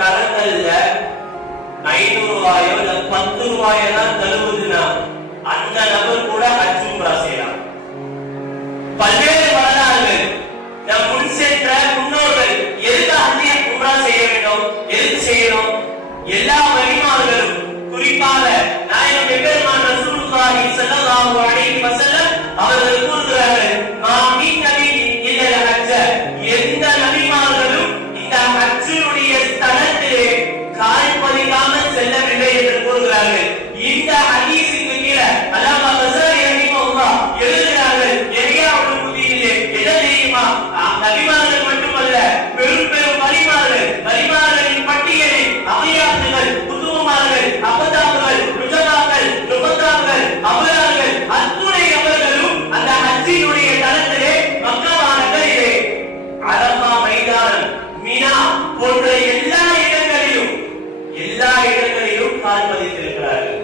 கடன் ஐநூறு ரூபாயோ இல்ல பத்து ரூபாயோ தான் தருவதுன்னா அந்த நபர் கூட ஹஜ் உம்ரா செய்யலாம். பல்வேறு வரலாறுகள். நம் முன் சென்ற முன்னோர்கள் எதுக்கு ஹஜ்ஜியை உம்ரா செய்ய வேண்டும்? எதுக்கு செய்யணும்? எல்லா வழிமாறுகளும் குறிப்பாக இந்த ஹதீஸுக்கு கீழே அல்லாமா பஸாரி ரஹிமஹுல்லாஹ் எழுதுகிறார்கள். எரியாவுல் முதியிலே என்ன தெரியுமா? அஹ் நபிமார்கள் மட்டுமல்ல பெரும் பெரும் வலிமார்கள் வலிமார்களின் பட்டியலில் அவையாத்துகள் புதுமார்கள் அப்பதாக்கள் ருஜதாக்கள் ருபதாக்கள் அபரார்கள் அத்துணை அவர்களும் அந்த ஹஜ்ஜினுடைய தளத்திலே மக்களானதிலே அரபா மைதானம் மினா போன்ற எல்லா இடங்களிலும் எல்லா இடங்களிலும் கால் பதித்திருக்கிறார்கள்.